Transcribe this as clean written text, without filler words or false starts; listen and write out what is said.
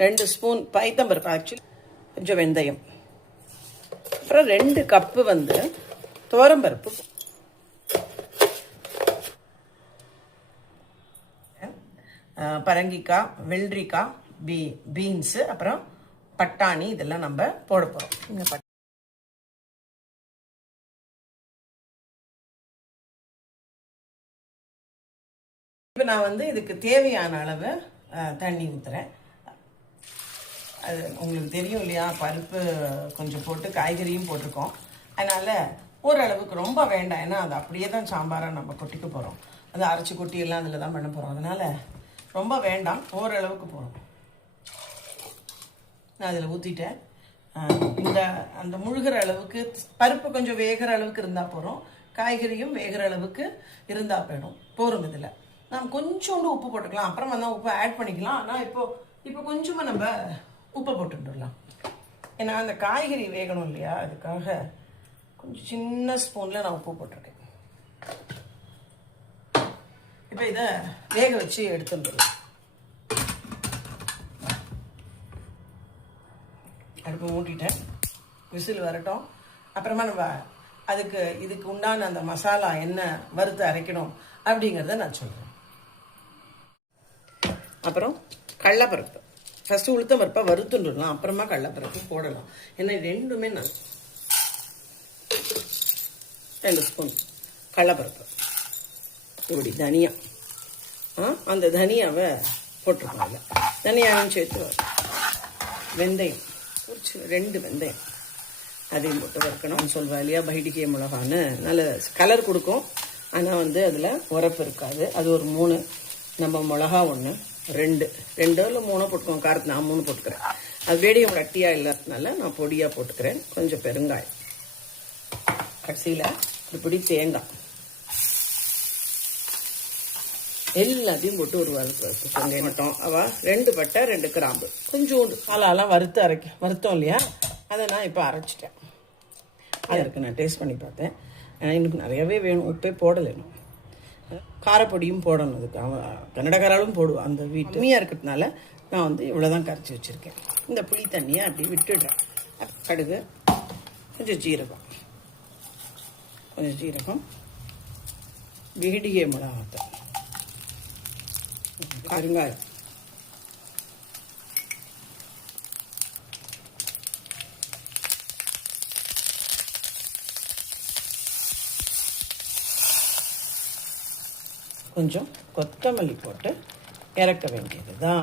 2 spoon பைத்தம்பருப்பு, actually கொஞ்சம் வெந்தயம், அப்புறம் 2 கப்பு வந்து துவரம்பருப்பு, பரங்கிக்காய், வெள்ளரிக்காய், பீன்ஸு, அப்புறம் பட்டாணி, இதெல்லாம் நம்ம போட போகிறோம். இப்போ நான் வந்து இதுக்கு தேவையான அளவு தண்ணி ஊற்றுறேன். அது உங்களுக்கு தெரியும் இல்லையா, பருப்பு கொஞ்சம் போட்டு காய்கறியும் போட்டிருக்கோம். அதனால் ஓரளவுக்கு ரொம்ப வேண்டாம், ஏன்னா அது அப்படியே தான் சாம்பாராக நம்ம கொட்டிக்க போகிறோம். அது அரைச்சி கொட்டி எல்லாம் அதில் தான் பண்ண போகிறோம். அதனால் ரொம்ப வேண்டாம், ஓரளவுக்கு போகிறோம். நான் அதில் ஊற்றிட்டேன். அந்த முழுகிற அளவுக்கு பருப்பு கொஞ்சம் வேகிற அளவுக்கு இருந்தால் போகிறோம், காய்கறியும் வேகிற அளவுக்கு இருந்தால் போரும். இதில் நாம் கொஞ்சோண்டு உப்பு போட்டுக்கலாம், அப்புறமா தான் உப்பு ஆட் பண்ணிக்கலாம். ஆனால் இப்போ கொஞ்சமாக நம்ம உப்பை போட்டுட்டுலாம், ஏன்னா அந்த காய்கறி வேகணும் இல்லையா, அதுக்காக கொஞ்சம் சின்ன ஸ்பூனில் நான் உப்பு போட்டிருக்கேன். இப்போ இதை வேக வச்சு எடுத்துட்டுலாம். அடுப்பு மூட்டிட்டேன், விசில் வரட்டும். அப்புறமா நம்ம இதுக்கு உண்டான அந்த மசாலா என்ன வறுத்து அரைக்கணும் அப்படிங்கிறத நான் சொல்கிறேன். அப்புறம் கடலைப்பருப்பு, ஃபஸ்ட்டு உளுத்தம் பருப்பை வறுத்துட்டுலாம், அப்புறமா கடலைப்பருப்பு போடலாம். ஏன்னா ரெண்டுமே நான் 2 ஸ்பூன் கடலைப்பருப்பு, இப்படி தனியா, அந்த தனியாவை போட்டிருக்காங்க. தனியாவையும் சேர்த்து வெந்தயம், 2 வெந்தயம் அதையும் போட்டு வறுக்கணும். சொல்வா இல்லையா, பைடிகை மிளகான்னு நல்ல கலர் கொடுக்கும். ஆனால் வந்து அதில் உரப்பு இருக்காது. அது ஒரு 3, நம்ம மிளகா 1, 2 இல்லை 3 போட்டுக்கோங்க. காரத்து நான் 3 போட்டுக்கிறேன். அது வேடியும் கட்டியாக இல்லாததுனால நான் பொடியாக போட்டுக்கிறேன். கொஞ்சம் பெருங்காயம், கடைசியில் இப்படி தேங்காய், எல்லாத்தையும் போட்டு ஒரு வறுத்து மட்டும். 2 பட்டை, 2 கிராம்பு, கொஞ்சோண்டு மசாலாலாம் வறுத்தோம் இல்லையா, அதை நான் இப்போ அரைச்சிட்டேன். அது இருக்கு, நான் டேஸ்ட் பண்ணி பார்த்தேன். எனக்கு நிறையவே வேணும், உப்பே போடலை. காரப்பொடியும் போடணும். அதுக்கு கன்னடக்காராலும் போடுவான். அந்த வீட்டு கம்மியாக இருக்கிறதுனால நான் வந்து இவ்வளோதான் கரைச்சி வச்சுருக்கேன். இந்த புளி தண்ணியை அப்படி விட்டுடுறேன். கடுகு, கொஞ்சம் ஜீரகம், வீடிகை மிளகாத்தூள், பெருங்காயம், கொஞ்சம் கொத்தமல்லி போட்டு இறக்க வேண்டியது தான்.